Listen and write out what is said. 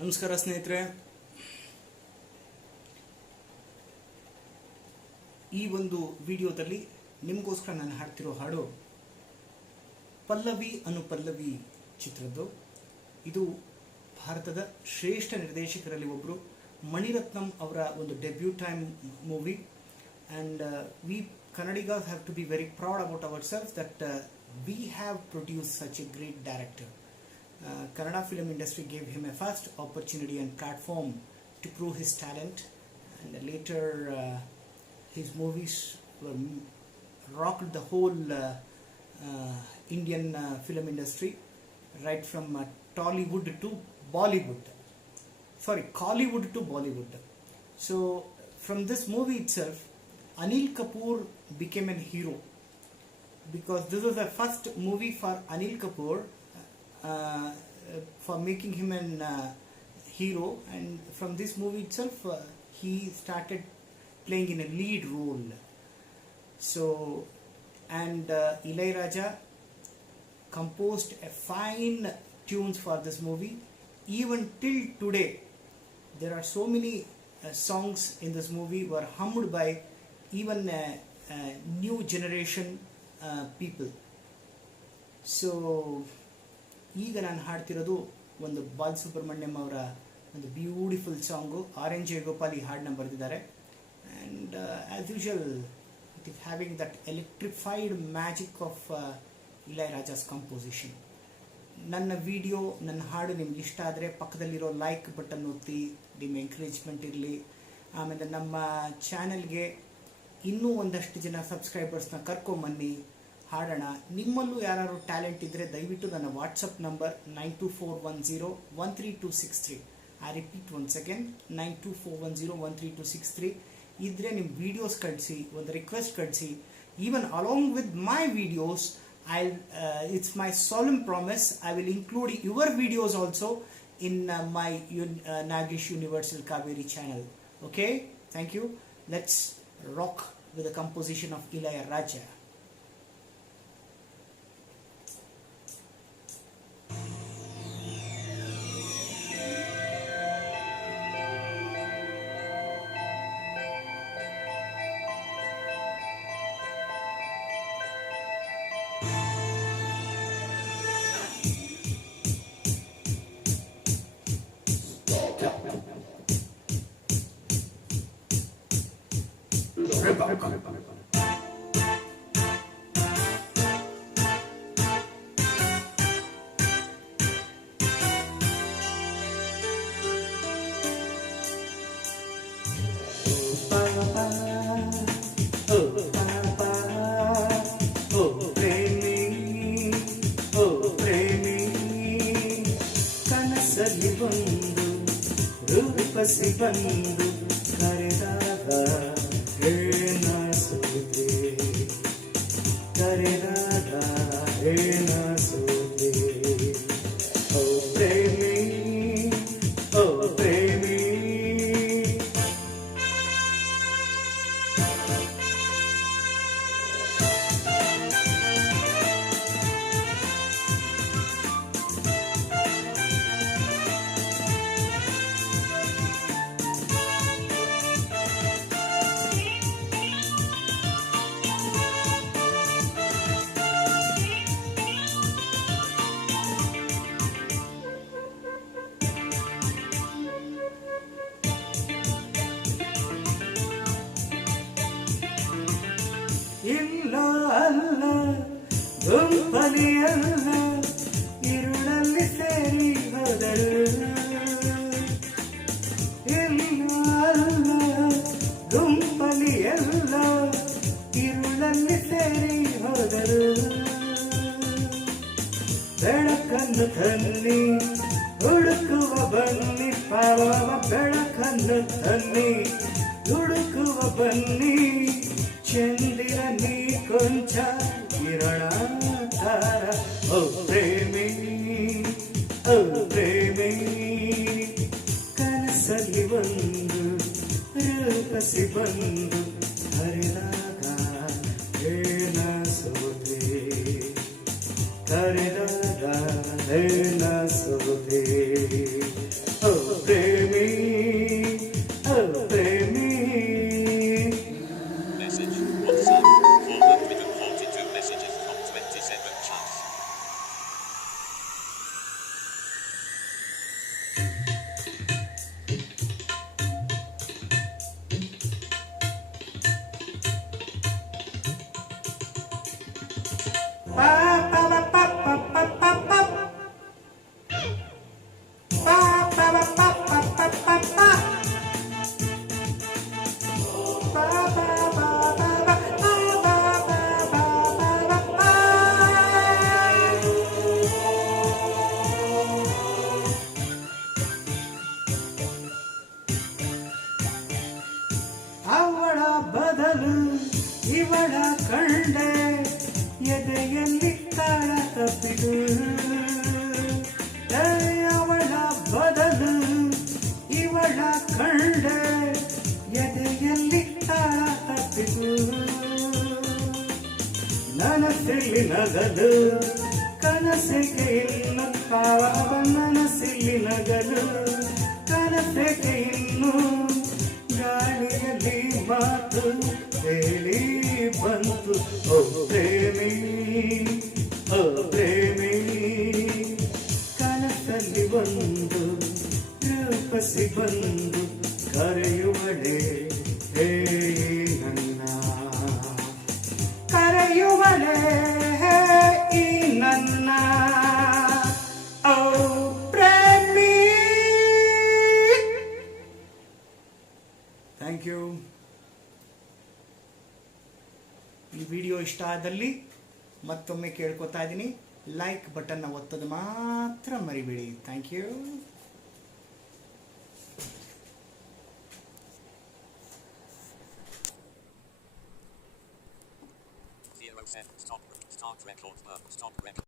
ನಮಸ್ಕಾರ ಸ್ನೇಹಿತರೆ. ಈ ಒಂದು ವಿಡಿಯೋದಲ್ಲಿ ನಿಮಗೋಸ್ಕರ ನಾನು ಹಾಡ್ತಿರೋ ಹಾಡು ಪಲ್ಲವಿ ಅನುಪಲ್ಲವಿ ಚಿತ್ರದ್ದು. ಇದು ಭಾರತದ ಶ್ರೇಷ್ಠ ನಿರ್ದೇಶಕರಲ್ಲಿ ಒಬ್ಬರು ಮಣಿರತ್ನಂ ಅವರ ಒಂದು debut time movie. And we Kannadigas have to be very proud about ourselves that we have produced such a great director. Kannada film industry gave him a first opportunity and platform to prove his talent, and later his movies were rocked the whole Indian film industry, right from Tollywood to Bollywood. Collywood to Bollywood. So from this movie itself, Anil Kapoor became a hero because this was the first movie for Anil Kapoor for making him an hero, and from this movie itself he started playing in a lead role. So and Ilaiyaraaja composed a fine tunes for this movie. Even till today there are so many songs in this movie were hummed by even new generation people. So ಈಗ ನಾನು ಹಾಡ್ತಿರೋದು ಒಂದು ಬಾಲಸುಬ್ರಹ್ಮಣ್ಯಂ ಅವರ ಒಂದು beautiful song. R N. Jayagopal ಈ ಹಾಡನ್ನ ಬರೆದಿದ್ದಾರೆ. And as usual it is having that electrified magic of Ilayaraja's composition. ನನ್ನ video, ನನ್ನ ಹಾಡು ನಿಮ್ಗೆ ಇಷ್ಟ ಆದರೆ ಪಕ್ಕದಲ್ಲಿರೋ ಲೈಕ್ ಬಟನ್ ಒತ್ತಿ, ನಿಮ್ಮ ಎಂಕರೇಜ್ಮೆಂಟ್ ಇರಲಿ. ಆಮೇಲೆ ನಮ್ಮ ಚಾನಲ್ಗೆ ಇನ್ನೂ ಒಂದಷ್ಟು ಜನ ಸಬ್ಸ್ಕ್ರೈಬರ್ಸ್ನ ಕರ್ಕೊಂಬನ್ನಿ, ಹಾಡೋಣ. ನಿಮ್ಮಲ್ಲೂ ಯಾರು ಟ್ಯಾಲೆಂಟ್ ಇದ್ದರೆ ದಯವಿಟ್ಟು ನನ್ನ WhatsApp number 9241013263. I repeat once again 9241013263 ಇದ್ದರೆ ನಿಮ್ಮ ವಿಡಿಯೋಸ್ ಕಳಿಸಿ, ಒಂದು ರಿಕ್ವೆಸ್ಟ್ ಕಳಿಸಿ. Even along with my videos, it's my solemn promise, I will include your videos also in my Nagesh Universal Kaveri channel. Okay, thank you. Let's rock with the composition of Ilaiyaraaja. ಕನಸಲ್ಲಿ ಬಂದು ರೂಪಸಿ ಬಂದು ಕರೆದಾಗ ಏನಾಸೋದೆ, ಕರೆದಾಗ ಏನಾಸೋದೆ. ಓ ಪ್ರೇಮಿ, ಓ ಪ್ರೇಮಿ. ಇಲ್ಲ ಅಲ್ಲ ಗುಂಪಲಿ ಅಲ್ಲ, ಇರುಳಲ್ಲಿ ಸೇರಿ ಹೋದರು. ಇಲ್ಲ ಅಲ್ಲ ಗುಂಪಲಿ ಅಲ್ಲ, ಇರುಳಲ್ಲಿ ಸೇರಿ ಹೋದರು. ಬೆಳಕನ್ನು ತನ್ನಿ ಹುಡುಕುವ ಬನ್ನಿ, ಪಾವವ ಬೆಳಕನ್ನು ತನ್ನಿ ಹುಡುಕುವ ಬನ್ನಿ. ಚಂದಿರ ನೀ ಕೊಂಚ ಕಿರಣ ತಾರ. ಓ ಪ್ರೇಮಿ, ಓ ಪ್ರೇಮಿ. ಕನಸಲ್ಲಿ ಬಂದು ರೂಪಸಿ ಬಂದು ಹರಿದಾಗ ಏನಾಸೋದೆ, ಕರೆದಾಗ ಏನಾಸೋದೆ. Oh ತಪ್ಪಿತು ಅವಳ ಬದಲು ಇವಳ ಕಂಡೆ ಎದೆಯಲ್ಲಿ ತಾಳ ತಪ್ಪಿತು ನನಸೆಲ್ಲಿ ನಗಲು ಕನಸಿಗೆ ಇನ್ನು ತಾಳ ನನಸಿಲ್ಲಿ ನಗಲು ಕನಸಿಗೆ ಇನ್ನು ಗಾಳಿಯಲ್ಲಿ ಮಾತು ಹೇಳಿ ಬಂತು ಓ ಪ್ರೇಮಿ ಓ ಪ್ರೇಮಿ ಕನಸಲ್ಲಿ ಬಂದು ರೂಪಸಿ ಬಂದು ಕರೆಯುವಳೆ ಹೇ ನನ್ನ ಕರೆಯುವಳೆ ಹೇ ಈ ನನ್ನ ಓ ಪ್ರೇಮಿ. Thank you. ಈ ವಿಡಿಯೋ ಇಷ್ಟ ಆದಲ್ಲಿ ಮತ್ತೊಮ್ಮೆ ಕೇಳ್ಕೊತಾ ಇದ್ದೀನಿ, ಲೈಕ್ ಬಟನ್ನ ಒತ್ತೋದು ಮಾತ್ರ ಮರಿಬೇಡಿ. Thank you. Stop record. Stop record.